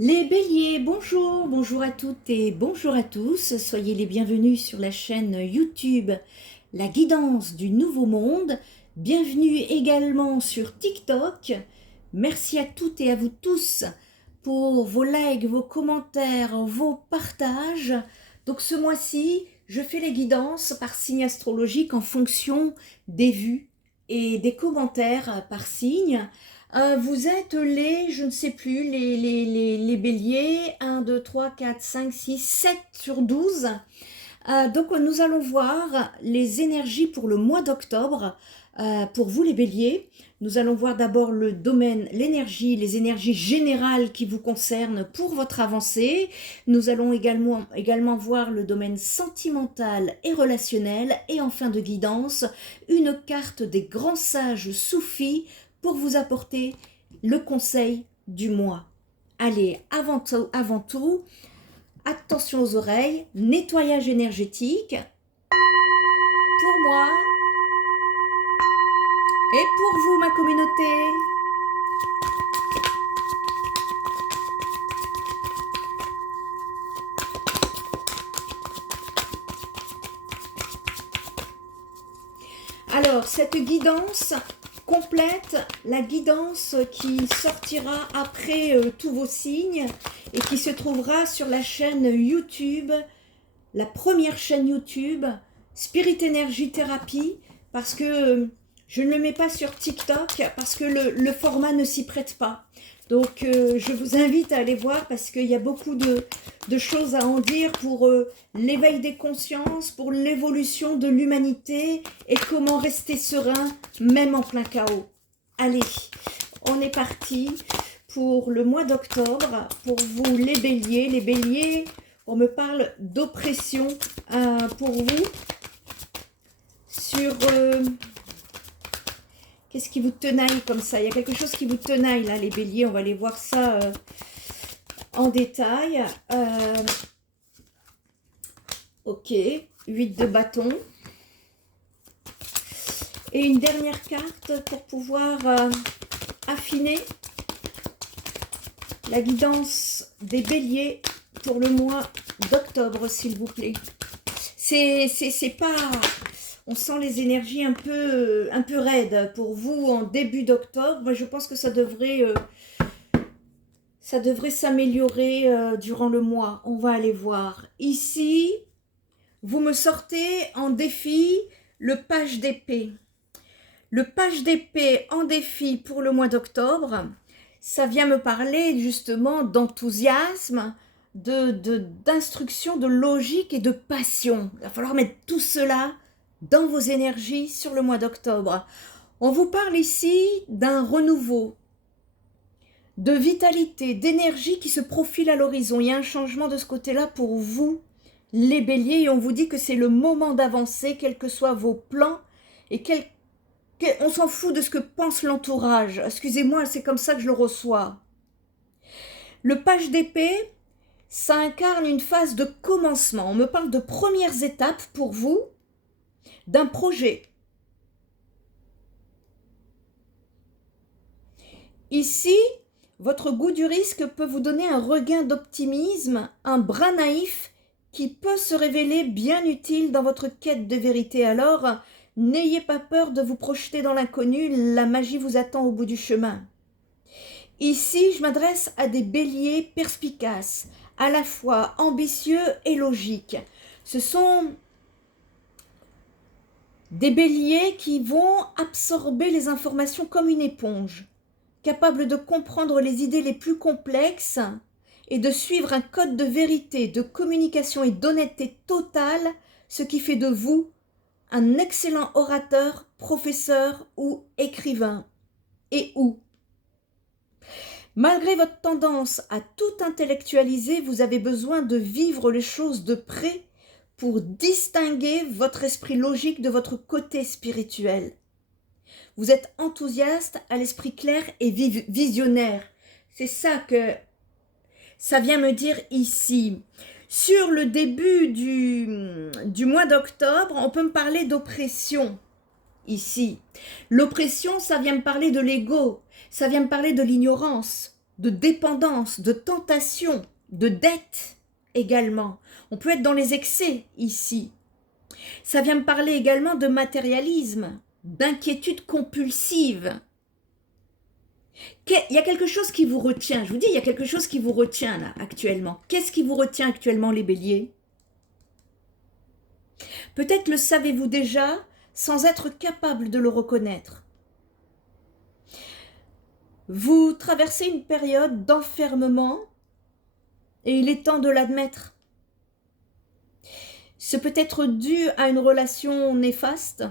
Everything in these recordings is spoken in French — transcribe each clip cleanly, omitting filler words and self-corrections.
Les béliers, bonjour, bonjour à toutes et bonjour à tous. Soyez les bienvenus sur la chaîne YouTube La Guidance du Nouveau Monde. Bienvenue également sur TikTok. Merci à toutes et à vous tous pour vos likes, vos commentaires, vos partages. Donc ce mois-ci, je fais les guidances par signe astrologique en fonction des vues et des commentaires par signe. Vous êtes je ne sais plus, les béliers, 1, 2, 3, 4, 5, 6, 7 sur 12. Donc nous allons voir les énergies pour le mois d'octobre, pour vous les béliers. Nous allons voir d'abord le domaine, l'énergie, les énergies générales qui vous concernent pour votre avancée. Nous allons également voir le domaine sentimental et relationnel. Et en fin de guidance, une carte des grands sages soufis pour vous apporter le conseil du mois. Allez, avant tout, attention aux oreilles, nettoyage énergétique pour moi et pour vous, ma communauté. Alors, cette guidance complète la guidance qui sortira après tous vos signes et qui se trouvera sur la chaîne YouTube, la première chaîne YouTube, Spirit Energy Therapy, parce que je ne le mets pas sur TikTok, parce que le format ne s'y prête pas. Donc je vous invite à aller voir parce qu'il y a beaucoup de choses à en dire pour l'éveil des consciences, pour l'évolution de l'humanité et comment rester serein même en plein chaos. Allez, on est parti pour le mois d'octobre, pour vous les béliers. Les béliers, on me parle d'oppression pour vous sur... qu'est-ce qui vous tenaille comme ça? Il y a quelque chose qui vous tenaille là, les béliers. On va aller voir ça en détail. Ok, 8 de bâton. Et une dernière carte pour pouvoir affiner la guidance des béliers pour le mois d'octobre, s'il vous plaît. C'est pas... On sent les énergies un peu raides pour vous en début d'octobre. Moi, je pense que ça devrait s'améliorer durant le mois. On va aller voir. Ici, vous me sortez en défi le page d'épée. Le page d'épée en défi pour le mois d'octobre, ça vient me parler justement d'enthousiasme, d'instruction, de logique et de passion. Il va falloir mettre tout cela dans vos énergies sur le mois d'octobre. On vous parle ici d'un renouveau, de vitalité, d'énergie qui se profile à l'horizon. Il y a un changement de ce côté-là pour vous, les béliers, et on vous dit que c'est le moment d'avancer, quels que soient vos plans, et on s'en fout de ce que pense l'entourage. Excusez-moi, c'est comme ça que je le reçois. Le page d'épée, ça incarne une phase de commencement. On me parle de premières étapes pour vous, d'un projet. Ici, votre goût du risque peut vous donner un regain d'optimisme, un brin naïf qui peut se révéler bien utile dans votre quête de vérité. Alors, n'ayez pas peur de vous projeter dans l'inconnu, la magie vous attend au bout du chemin. Ici, je m'adresse à des béliers perspicaces, à la fois ambitieux et logiques. Ce sont des béliers qui vont absorber les informations comme une éponge, capables de comprendre les idées les plus complexes et de suivre un code de vérité, de communication et d'honnêteté totale, ce qui fait de vous un excellent orateur, professeur ou écrivain. Et où? Malgré votre tendance à tout intellectualiser, vous avez besoin de vivre les choses de près pour distinguer votre esprit logique de votre côté spirituel. Vous êtes enthousiaste, à l'esprit clair et visionnaire. C'est ça que ça vient me dire ici. Sur le début du mois d'octobre, on peut me parler d'oppression ici. L'oppression, ça vient me parler de l'ego, ça vient me parler de l'ignorance. de dépendance, de tentation, de dette également. On peut être dans les excès ici. Ça vient me parler également de matérialisme, d'inquiétude compulsive. Il y a quelque chose qui vous retient, je vous dis, il y a quelque chose qui vous retient là actuellement. Qu'est-ce qui vous retient actuellement les béliers? Peut-être le savez-vous déjà sans être capable de le reconnaître. Vous traversez une période d'enfermement et il est temps de l'admettre. Ce peut être dû à une relation néfaste,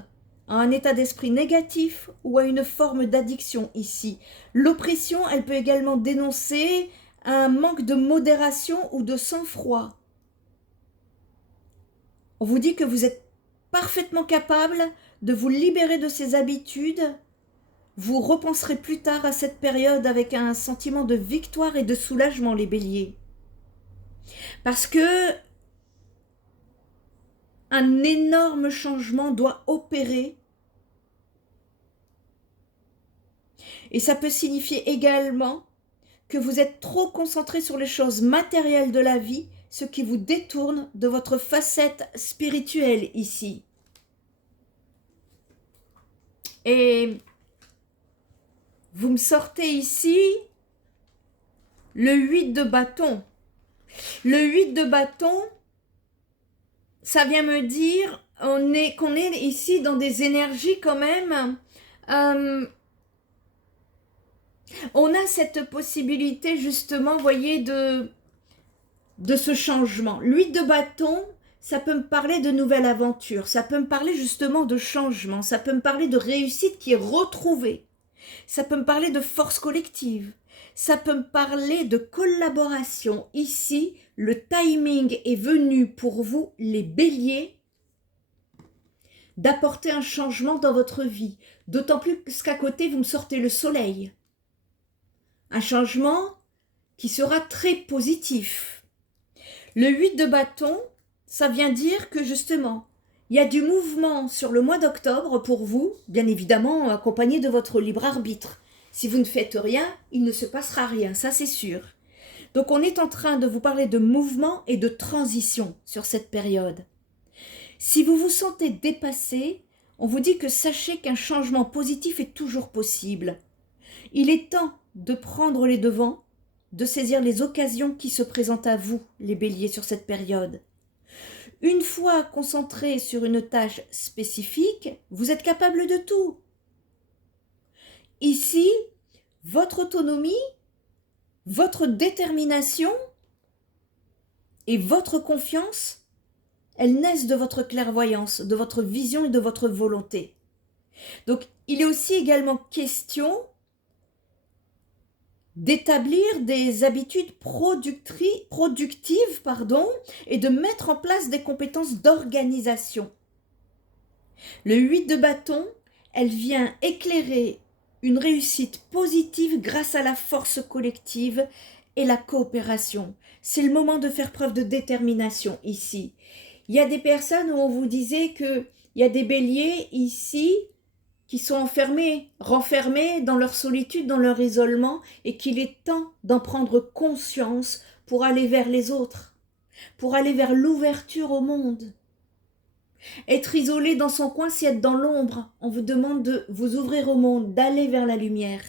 à un état d'esprit négatif ou à une forme d'addiction ici. L'oppression, elle peut également dénoncer un manque de modération ou de sang-froid. On vous dit que vous êtes parfaitement capable de vous libérer de ces habitudes. Vous repenserez plus tard à cette période avec un sentiment de victoire et de soulagement, les béliers. Parce que un énorme changement doit opérer. Et ça peut signifier également que vous êtes trop concentré sur les choses matérielles de la vie, ce qui vous détourne de votre facette spirituelle ici. Et vous me sortez ici le 8 de bâton. Le 8 de bâton, ça vient me dire qu'on est ici dans des énergies quand même. On a cette possibilité justement, voyez, de ce changement. L'huile de bâton, ça peut me parler de nouvelles aventures, ça peut me parler justement de changement, ça peut me parler de réussite qui est retrouvée, ça peut me parler de force collective, ça peut me parler de collaboration. Ici, le timing est venu pour vous, les béliers, d'apporter un changement dans votre vie. D'autant plus qu'à côté, vous me sortez le soleil. Un changement qui sera très positif. Le 8 de bâton, ça vient dire que justement, il y a du mouvement sur le mois d'octobre pour vous, bien évidemment accompagné de votre libre arbitre. Si vous ne faites rien, il ne se passera rien, ça c'est sûr. Donc on est en train de vous parler de mouvement et de transition sur cette période. Si vous vous sentez dépassé, on vous dit que sachez qu'un changement positif est toujours possible. Il est temps de prendre les devants, de saisir les occasions qui se présentent à vous, les béliers, sur cette période. Une fois concentré sur une tâche spécifique, vous êtes capable de tout. Ici, votre autonomie, votre détermination et votre confiance, elles naissent de votre clairvoyance, de votre vision et de votre volonté. Donc, il est aussi également question d'établir des habitudes productives, et de mettre en place des compétences d'organisation. Le 8 de bâton, elle vient éclairer une réussite positive grâce à la force collective et la coopération. C'est le moment de faire preuve de détermination ici. Il y a des personnes où on vous disait qu'il y a des béliers ici qui sont renfermés dans leur solitude, dans leur isolement, et qu'il est temps d'en prendre conscience pour aller vers les autres, pour aller vers l'ouverture au monde. Être isolé dans son coin, c'est être dans l'ombre. On vous demande de vous ouvrir au monde, d'aller vers la lumière.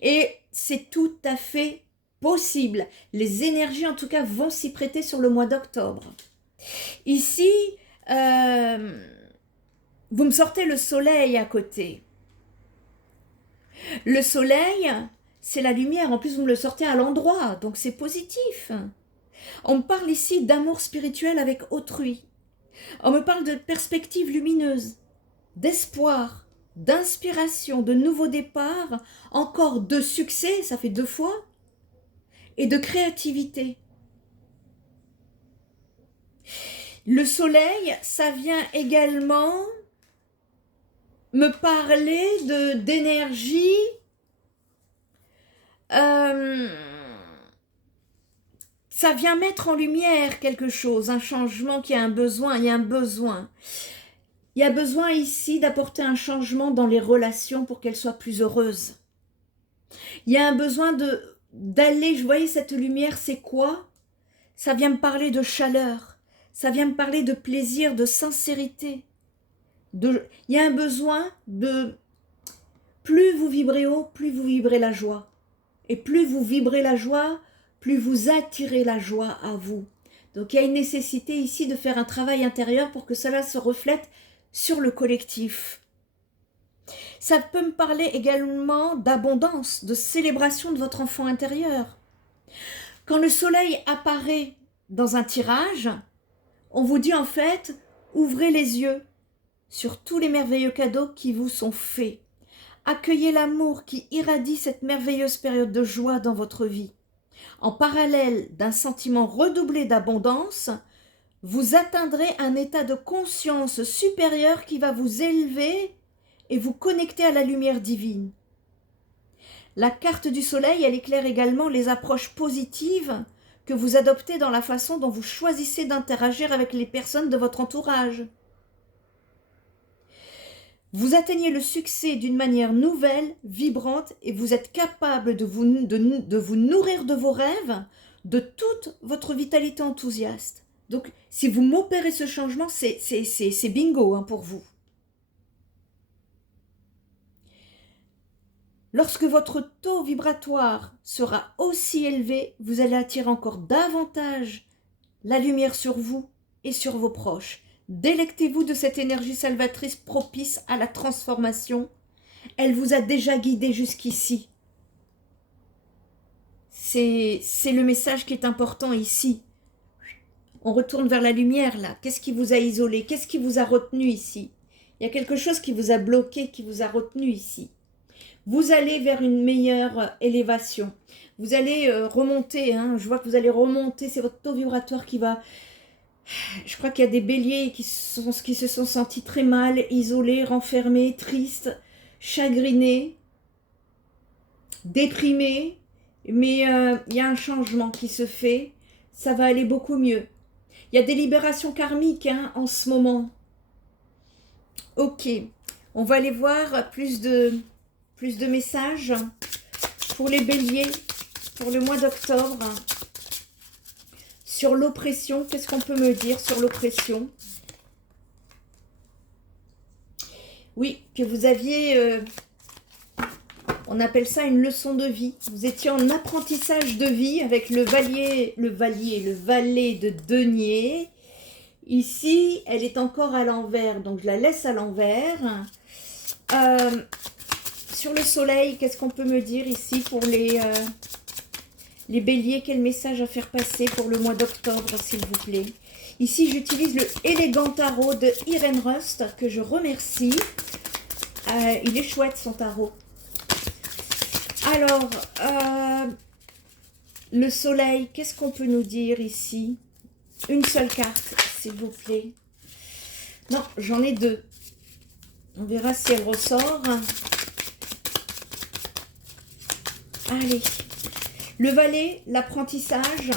Et c'est tout à fait possible. Les énergies, en tout cas, vont s'y prêter sur le mois d'octobre. Ici, vous me sortez le soleil à côté. Le soleil, c'est la lumière. En plus, vous me le sortez à l'endroit, donc c'est positif. On me parle ici d'amour spirituel avec autrui. On me parle de perspectives lumineuses, d'espoir, d'inspiration, de nouveaux départs, encore de succès, ça fait 2 fois, et de créativité. Le soleil, ça vient également me parler d'énergie ça vient mettre en lumière quelque chose, un changement qui a un besoin, il y a un besoin. Il y a besoin ici d'apporter un changement dans les relations pour qu'elles soient plus heureuses. Il y a un besoin d'aller, je voyais cette lumière, c'est quoi? Ça vient me parler de chaleur, ça vient me parler de plaisir, de sincérité. Il y a un besoin de... Plus vous vibrez haut, plus vous vibrez la joie. Et plus vous vibrez la joie, plus vous attirez la joie à vous. Donc il y a une nécessité ici de faire un travail intérieur pour que cela se reflète sur le collectif. Ça peut me parler également d'abondance, de célébration de votre enfant intérieur. Quand le soleil apparaît dans un tirage, on vous dit en fait, ouvrez les yeux sur tous les merveilleux cadeaux qui vous sont faits. Accueillez l'amour qui irradie cette merveilleuse période de joie dans votre vie. En parallèle d'un sentiment redoublé d'abondance, vous atteindrez un état de conscience supérieur qui va vous élever et vous connecter à la lumière divine. La carte du soleil, elle éclaire également les approches positives que vous adoptez dans la façon dont vous choisissez d'interagir avec les personnes de votre entourage. Vous atteignez le succès d'une manière nouvelle, vibrante, et vous êtes capable de vous nourrir de vos rêves, de toute votre vitalité enthousiaste. Donc, si vous m'opérez ce changement, c'est bingo hein, pour vous. Lorsque votre taux vibratoire sera aussi élevé, vous allez attirer encore davantage la lumière sur vous et sur vos proches. Délectez-vous de cette énergie salvatrice propice à la transformation. Elle vous a déjà guidé jusqu'ici. C'est le message qui est important ici. On retourne vers la lumière là. Qu'est-ce qui vous a isolé? Qu'est-ce qui vous a retenu ici? Il y a quelque chose qui vous a bloqué, qui vous a retenu ici. Vous allez vers une meilleure élévation. Vous allez remonter. Hein. Je vois que vous allez remonter. C'est votre taux vibratoire qui va... Je crois qu'il y a des béliers qui se sont sentis très mal, isolés, renfermés, tristes, chagrinés, déprimés. Mais il y a un changement qui se fait. Ça va aller beaucoup mieux. Il y a des libérations karmiques hein, en ce moment. Ok. On va aller voir plus de messages pour les béliers pour le mois d'octobre. Sur l'oppression, qu'est-ce qu'on peut me dire sur l'oppression? Oui, que vous aviez, on appelle ça une leçon de vie. Vous étiez en apprentissage de vie avec le valet de denier. Ici, elle est encore à l'envers, donc je la laisse à l'envers. Sur le soleil, qu'est-ce qu'on peut me dire ici pour les béliers? Quel message à faire passer pour le mois d'octobre, s'il vous plaît? Ici, j'utilise le élégant tarot de Irène Rust, que je remercie. Il est chouette, son tarot. Alors, le soleil, qu'est-ce qu'on peut nous dire ici? Une seule carte, s'il vous plaît. Non, j'en ai deux. On verra si elle ressort. Allez. Le valet, l'apprentissage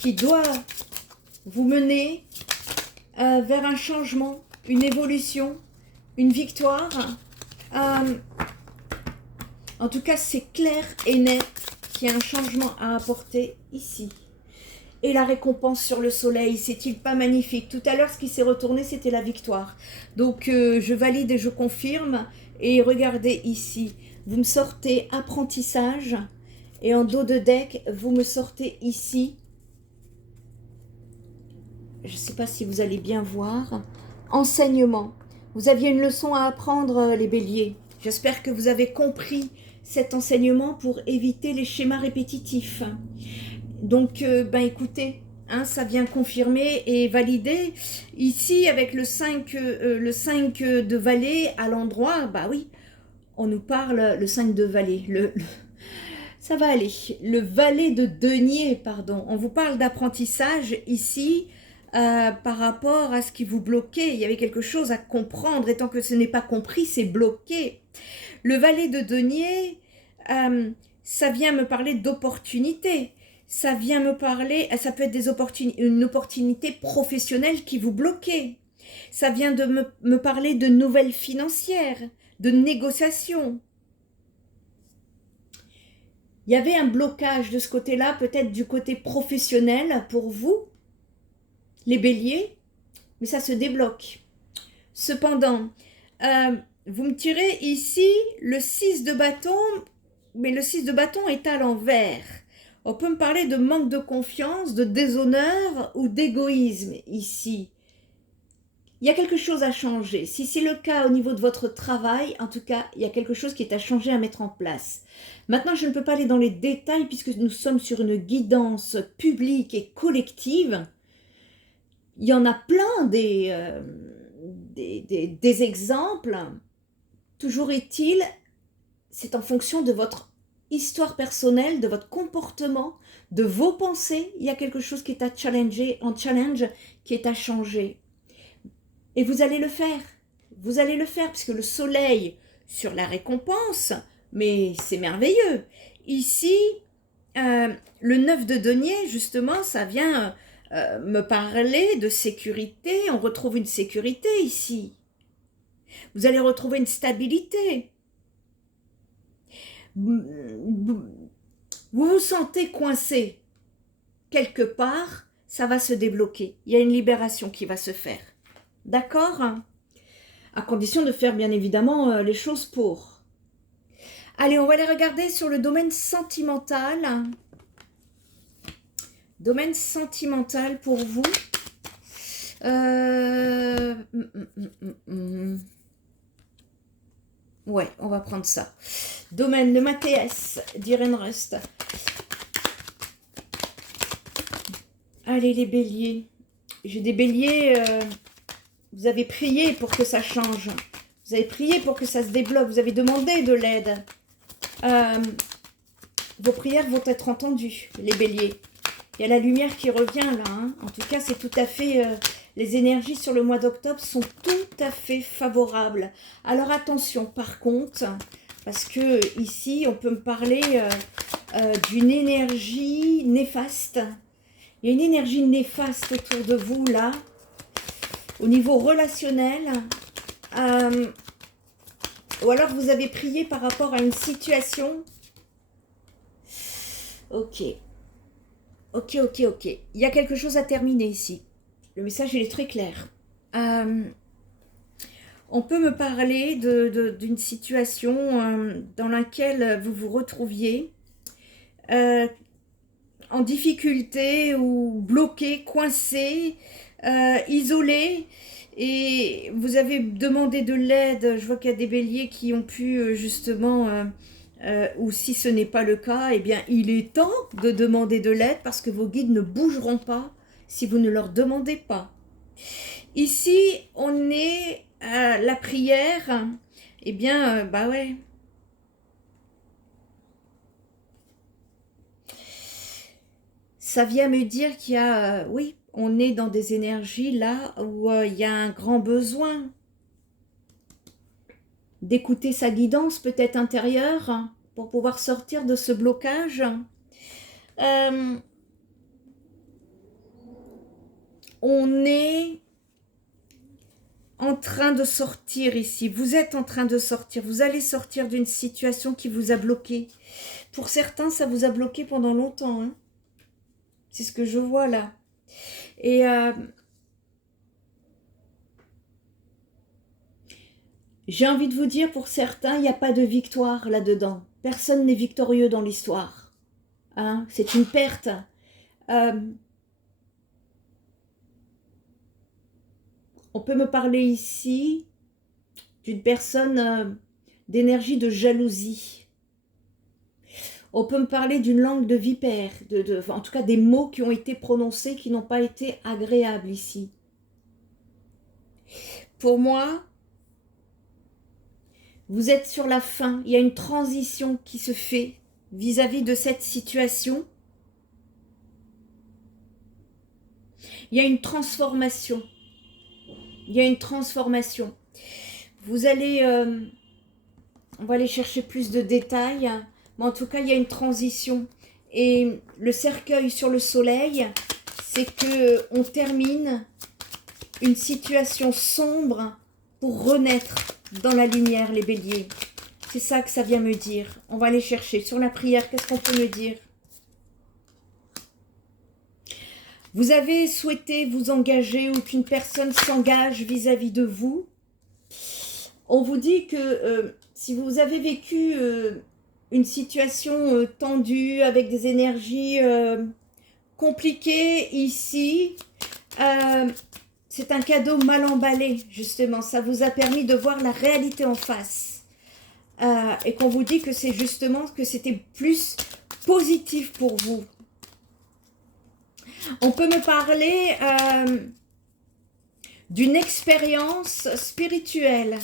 qui doit vous mener vers un changement, une évolution, une victoire. En tout cas, c'est clair et net qu'il y a un changement à apporter ici. Et la récompense sur le soleil, c'est-il pas magnifique? Tout à l'heure, ce qui s'est retourné, c'était la victoire. Donc, je valide et je confirme. Et regardez ici, vous me sortez apprentissage. Et en dos de deck, vous me sortez ici. Je ne sais pas si vous allez bien voir. Enseignement. Vous aviez une leçon à apprendre, les béliers. J'espère que vous avez compris cet enseignement pour éviter les schémas répétitifs. Donc, écoutez, hein, ça vient confirmer et valider. Ici, avec le 5 de valet à l'endroit, bah oui, on nous parle, le 5 de valet, ça va aller. Le valet de denier, pardon. On vous parle d'apprentissage ici par rapport à ce qui vous bloquait. Il y avait quelque chose à comprendre et tant que ce n'est pas compris, c'est bloqué. Le valet de denier, ça vient me parler d'opportunités. Ça vient me parler, ça peut être une opportunité professionnelle qui vous bloquait. Ça vient de me parler de nouvelles financières, de négociations. Il y avait un blocage de ce côté-là, peut-être du côté professionnel pour vous, les béliers, mais ça se débloque. Cependant, vous me tirez ici le 6 de bâton, mais le 6 de bâton est à l'envers. On peut me parler de manque de confiance, de déshonneur ou d'égoïsme ici. Il y a quelque chose à changer. Si c'est le cas au niveau de votre travail, en tout cas, il y a quelque chose qui est à changer, à mettre en place. Maintenant, je ne peux pas aller dans les détails puisque nous sommes sur une guidance publique et collective. Il y en a plein des exemples. Toujours est-il, c'est en fonction de votre histoire personnelle, de votre comportement, de vos pensées. Il y a quelque chose qui est à challenger, en challenge, qui est à changer. Et vous allez le faire. Vous allez le faire, puisque le soleil sur la récompense, mais c'est merveilleux. Ici, le 9 de denier, justement, ça vient me parler de sécurité. On retrouve une sécurité ici. Vous allez retrouver une stabilité. Vous vous sentez coincé quelque part, ça va se débloquer. Il y a une libération qui va se faire. D'accord? À condition de faire bien évidemment les choses pour. Allez, on va aller regarder sur le domaine sentimental. Domaine sentimental pour vous. Ouais, on va prendre ça. Domaine, le Mathias d'Irene Rust. Allez, les béliers. J'ai des béliers, vous avez prié pour que ça change. Vous avez prié pour que ça se débloque. Vous avez demandé de l'aide. Vos prières vont être entendues, les béliers. Il y a la lumière qui revient là. Hein. En tout cas, c'est tout à fait... les énergies sur le mois d'octobre sont tout à fait favorables. Alors attention, par contre, parce que ici, on peut me parler d'une énergie néfaste. Il y a une énergie néfaste autour de vous, là, au niveau relationnel. Ou alors, vous avez prié par rapport à une situation. Ok. Ok. Il y a quelque chose à terminer ici. Le message, il est très clair. On peut me parler d'une situation dans laquelle vous vous retrouviez en difficulté ou bloqué, coincé, isolé, et vous avez demandé de l'aide. Je vois qu'il y a des béliers qui ont pu justement, ou si ce n'est pas le cas, eh bien il est temps de demander de l'aide parce que vos guides ne bougeront pas si vous ne leur demandez pas. Ici, on est à la prière, eh bien, bah ouais. Ça vient me dire qu'il y a, oui, on est dans des énergies là où il y a un grand besoin d'écouter sa guidance peut-être intérieure pour pouvoir sortir de ce blocage. On est en train de sortir ici. Vous êtes en train de sortir. Vous allez sortir d'une situation qui vous a bloqué. Pour certains, ça vous a bloqué pendant longtemps. Hein. C'est ce que je vois là. Et j'ai envie de vous dire, pour certains, il n'y a pas de victoire là-dedans. Personne n'est victorieux dans l'histoire. Hein, c'est une perte. On peut me parler ici d'une personne d'énergie de jalousie. On peut me parler d'une langue de vipère, en tout cas des mots qui ont été prononcés qui n'ont pas été agréables ici. Pour moi, vous êtes sur la fin. Il y a une transition qui se fait vis-à-vis de cette situation. Il y a une transformation. Il y a une transformation. Vous allez... on va aller chercher plus de détails. Mais en tout cas, il y a une transition. Et le cercueil sur le soleil, c'est qu'on termine une situation sombre pour renaître dans la lumière, les béliers. C'est ça que ça vient me dire. On va aller chercher. Sur la prière, qu'est-ce qu'on peut me dire? Vous avez souhaité vous engager ou qu'une personne s'engage vis-à-vis de vous. On vous dit que si vous avez vécu une situation tendue avec des énergies compliquées ici, c'est un cadeau mal emballé, justement. Ça vous a permis de voir la réalité en face. Et qu'on vous dit que c'est justement que c'était plus positif pour vous. On peut me parler d'une expérience spirituelle.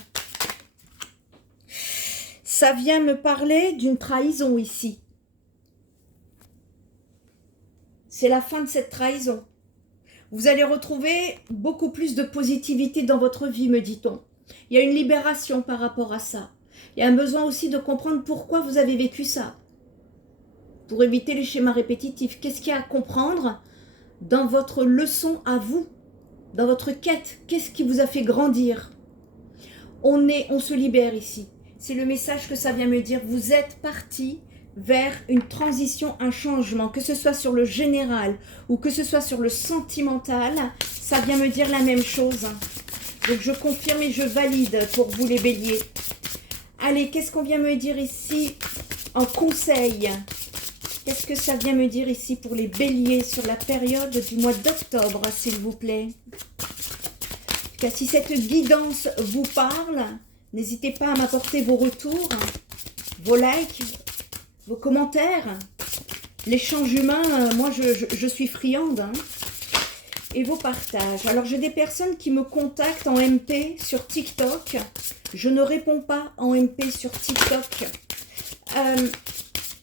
Ça vient me parler d'une trahison ici. C'est la fin de cette trahison. Vous allez retrouver beaucoup plus de positivité dans votre vie, me dit-on. Il y a une libération par rapport à ça. Il y a un besoin aussi de comprendre pourquoi vous avez vécu ça. Pour éviter les schémas répétitifs. Qu'est-ce qu'il y a à comprendre dans votre leçon à vous, dans votre quête? Qu'est-ce qui vous a fait grandir? On se libère ici. C'est le message que ça vient me dire. Vous êtes parti vers une transition, un changement, que ce soit sur le général ou que ce soit sur le sentimental, ça vient me dire la même chose. Donc je confirme et je valide pour vous les béliers. Allez, qu'est-ce qu'on vient me dire ici en conseil? Qu'est-ce que ça vient me dire ici pour les béliers sur la période du mois d'octobre, s'il vous plaît? En tout cas, si cette guidance vous parle, n'hésitez pas à m'apporter vos retours, vos likes, vos commentaires. L'échange humain, moi je suis friande. Hein. Et vos partages. Alors j'ai des personnes qui me contactent en MP sur TikTok. Je ne réponds pas en MP sur TikTok.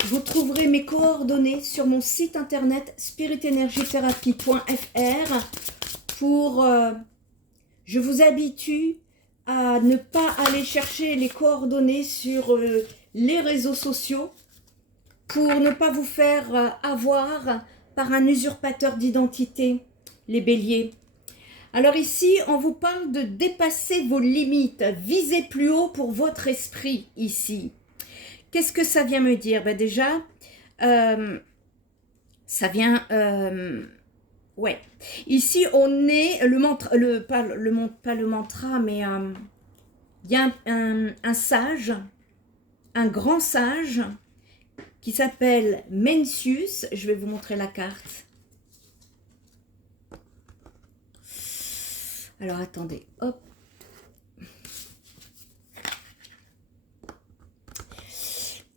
Vous trouverez mes coordonnées sur mon site internet spiritenergithérapie.fr pour... je vous habitue à ne pas aller chercher les coordonnées sur les réseaux sociaux pour ne pas vous faire avoir par un usurpateur d'identité, les béliers. Alors ici, on vous parle de dépasser vos limites, visez plus haut pour votre esprit ici. Qu'est-ce que ça vient me dire? Ben déjà, ça vient... ouais. Ici, on est... Le mantra, pas le mantra, mais il y a un sage, un grand sage, qui s'appelle Mencius. Je vais vous montrer la carte. Alors, attendez. Hop.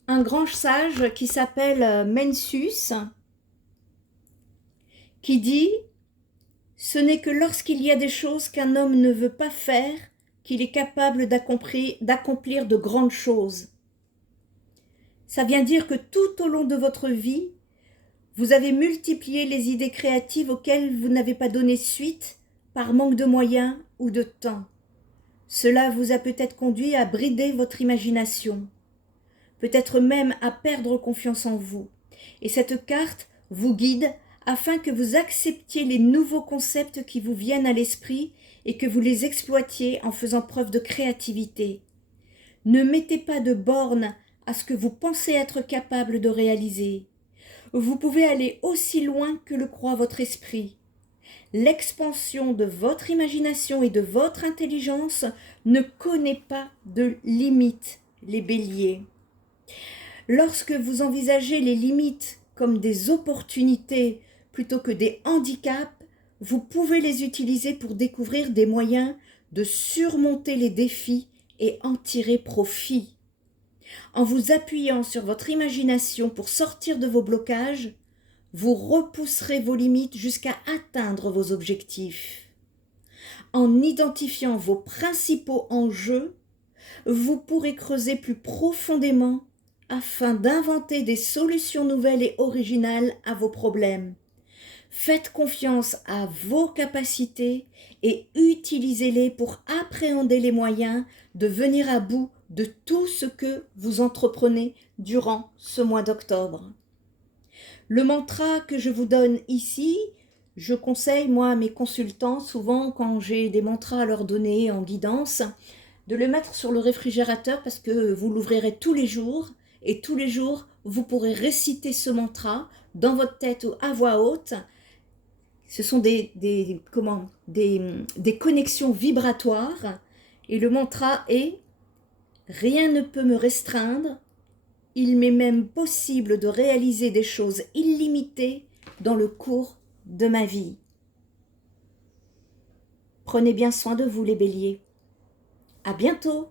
Un grand sage qui s'appelle Mencius, qui dit « Ce n'est que lorsqu'il y a des choses qu'un homme ne veut pas faire qu'il est capable d'accomplir de grandes choses. » Ça vient dire que tout au long de votre vie, vous avez multiplié les idées créatives auxquelles vous n'avez pas donné suite par manque de moyens ou de temps. Cela vous a peut-être conduit à brider votre imagination, peut-être même à perdre confiance en vous. Et cette carte vous guide afin que vous acceptiez les nouveaux concepts qui vous viennent à l'esprit et que vous les exploitiez en faisant preuve de créativité. Ne mettez pas de bornes à ce que vous pensez être capable de réaliser. Vous pouvez aller aussi loin que le croit votre esprit. L'expansion de votre imagination et de votre intelligence ne connaît pas de limites, les béliers. Lorsque vous envisagez les limites comme des opportunités plutôt que des handicaps, vous pouvez les utiliser pour découvrir des moyens de surmonter les défis et en tirer profit. En vous appuyant sur votre imagination pour sortir de vos blocages, vous repousserez vos limites jusqu'à atteindre vos objectifs. En identifiant vos principaux enjeux, vous pourrez creuser plus profondément afin d'inventer des solutions nouvelles et originales à vos problèmes. Faites confiance à vos capacités et utilisez-les pour appréhender les moyens de venir à bout de tout ce que vous entreprenez durant ce mois d'octobre. Le mantra que je vous donne ici, je conseille moi à mes consultants, souvent quand j'ai des mantras à leur donner en guidance, de le mettre sur le réfrigérateur parce que vous l'ouvrirez tous les jours et tous les jours, vous pourrez réciter ce mantra dans votre tête ou à voix haute. Ce sont des connexions vibratoires et le mantra est « Rien ne peut me restreindre, il m'est même possible de réaliser des choses illimitées dans le cours de ma vie. » Prenez bien soin de vous les béliers. À bientôt!